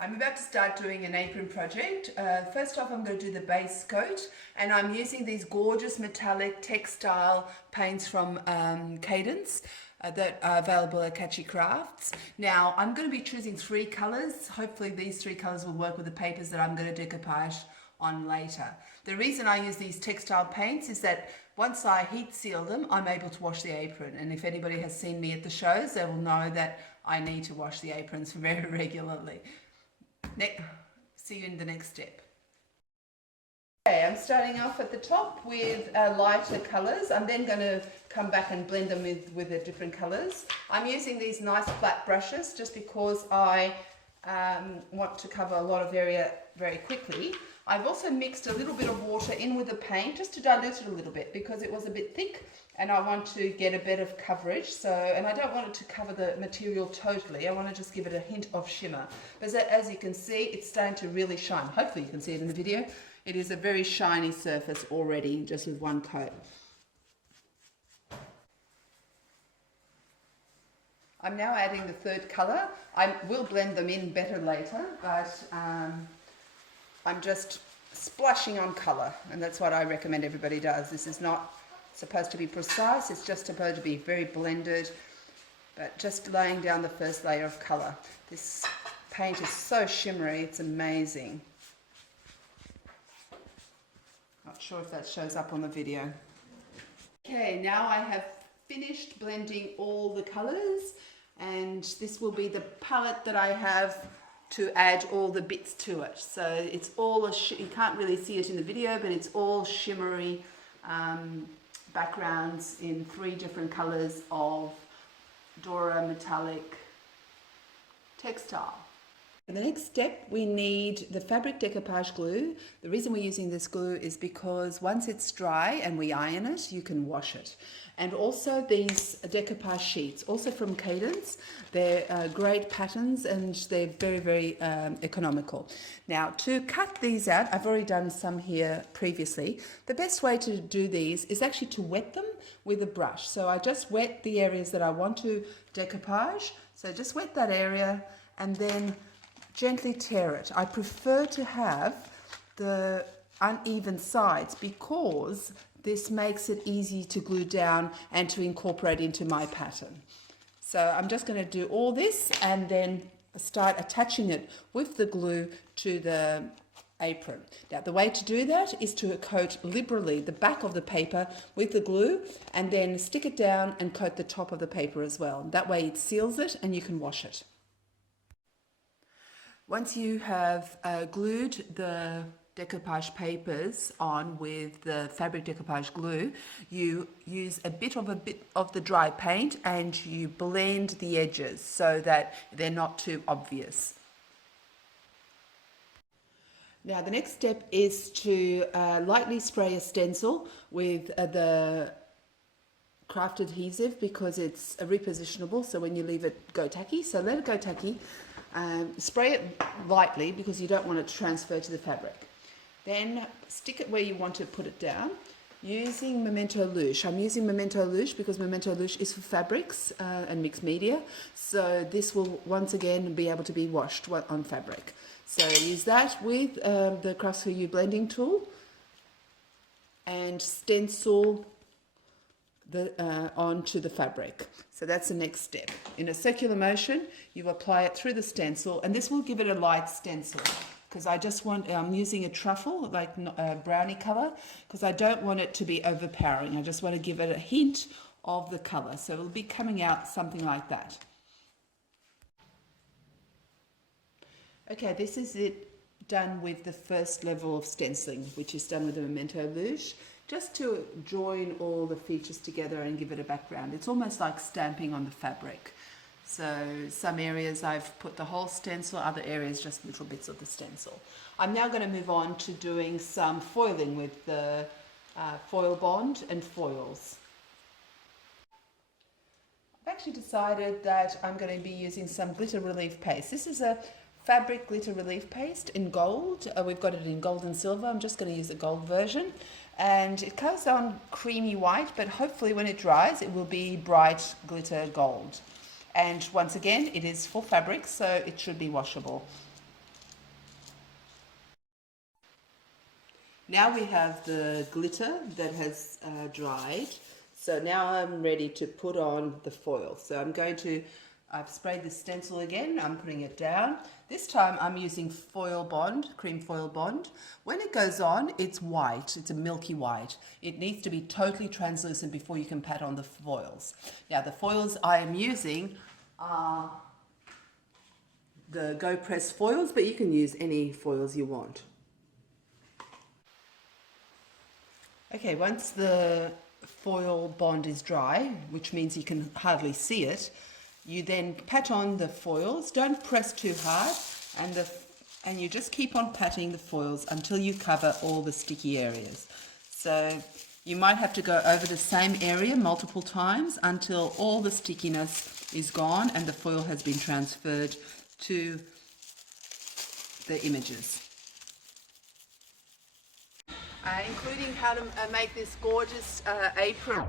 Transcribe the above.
I'm about to start doing an apron project. First off, I'm going to do the base coat, and I'm using these gorgeous metallic textile paints from Cadence that are available at Catchy Crafts. Now, I'm going to be choosing 3 colors. Hopefully these 3 colors will work with the papers that I'm going to decoupage on later. The reason I use these textile paints is that once I heat seal them, I'm able to wash the apron. And if anybody has seen me at the shows, they will know that I need to wash the aprons very regularly. See you in the next step. Okay, I'm starting off at the top with lighter colours. I'm then going to come back and blend them with the different colours. I'm using these nice flat brushes just because I want to cover a lot of area very quickly. I've also mixed a little bit of water in with the paint just to dilute it a little bit because it was a bit thick and I want to get a bit of coverage. And I don't want it to cover the material totally. I want to just give it a hint of shimmer. But as you can see, it's starting to really shine. Hopefully you can see it in the video. It is a very shiny surface already just with one coat. I'm now adding the 3rd colour. I will blend them in better later, but I'm just splashing on colour, and that's what I recommend everybody does. This is not supposed to be precise, it's just supposed to be very blended, but just laying down the first layer of colour. This paint is so shimmery, it's amazing. Not sure if that shows up on the video. Okay, now I have finished blending all the colours, and this will be the palette that I have to add all the bits to it. So it's all, you can't really see it in the video, but it's all shimmery backgrounds in 3 different colors of Dora metallic textile. For the next step, we need the fabric decoupage glue. The reason we're using this glue is because once it's dry and we iron it, you can wash it. And also these decoupage sheets, also from Cadence. They're great patterns and they're very, very economical. Now, to cut these out, I've already done some here previously. The best way to do these is actually to wet them with a brush. So I just wet the areas that I want to decoupage. So just wet that area and then gently tear it. I prefer to have the uneven sides because this makes it easy to glue down and to incorporate into my pattern. So I'm just going to do all this and then start attaching it with the glue to the apron. Now the way to do that is to coat liberally the back of the paper with the glue and then stick it down and coat the top of the paper as well. That way it seals it and you can wash it. Once you have glued the decoupage papers on with the fabric decoupage glue, you use a bit of the dry paint and you blend the edges so that they're not too obvious. Now the next step is to lightly spray a stencil with the craft adhesive because it's repositionable, so when you leave it go tacky. So let it go tacky. Spray it lightly because you don't want it to transfer to the fabric. Then stick it where you want to put it down using Memento Louche. I'm using Memento Louche because Memento Louche is for fabrics and mixed media. So this will once again be able to be washed on fabric. So use that with the Crafts For You blending tool and stencil onto the fabric. So that's the next step. In a circular motion, you apply it through the stencil, and this will give it a light stencil because I'm using a truffle, like a brownie color, because I don't want it to be overpowering. I just want to give it a hint of the color. So it'll be coming out something like that. Okay, this is it done with the first level of stenciling, which is done with the Memento Louche, just to join all the features together and give it a background. It's almost like stamping on the fabric. So some areas I've put the whole stencil, other areas just little bits of the stencil. I'm now going to move on to doing some foiling with the foil bond and foils. I've actually decided that I'm going to be using some glitter relief paste. This is a fabric glitter relief paste in gold. We've got it in gold and silver. I'm just going to use the gold version. And it goes on creamy white, but hopefully when it dries, it will be bright glitter gold. And once again, it is for fabric, so it should be washable. Now we have the glitter that has dried. So now I'm ready to put on the foil. So I've sprayed the stencil again. I'm putting it down. This time I'm using foil bond, cream foil bond. When it goes on, it's white. It's a milky white. It needs to be totally translucent before you can pat on the foils. Now the foils I am using are the Go Press foils, but you can use any foils you want. Okay, once the foil bond is dry, which means you can hardly see it, you then pat on the foils. Don't press too hard, and you just keep on patting the foils until you cover all the sticky areas. So you might have to go over the same area multiple times until all the stickiness is gone and the foil has been transferred to the images. Including how to make this gorgeous apron.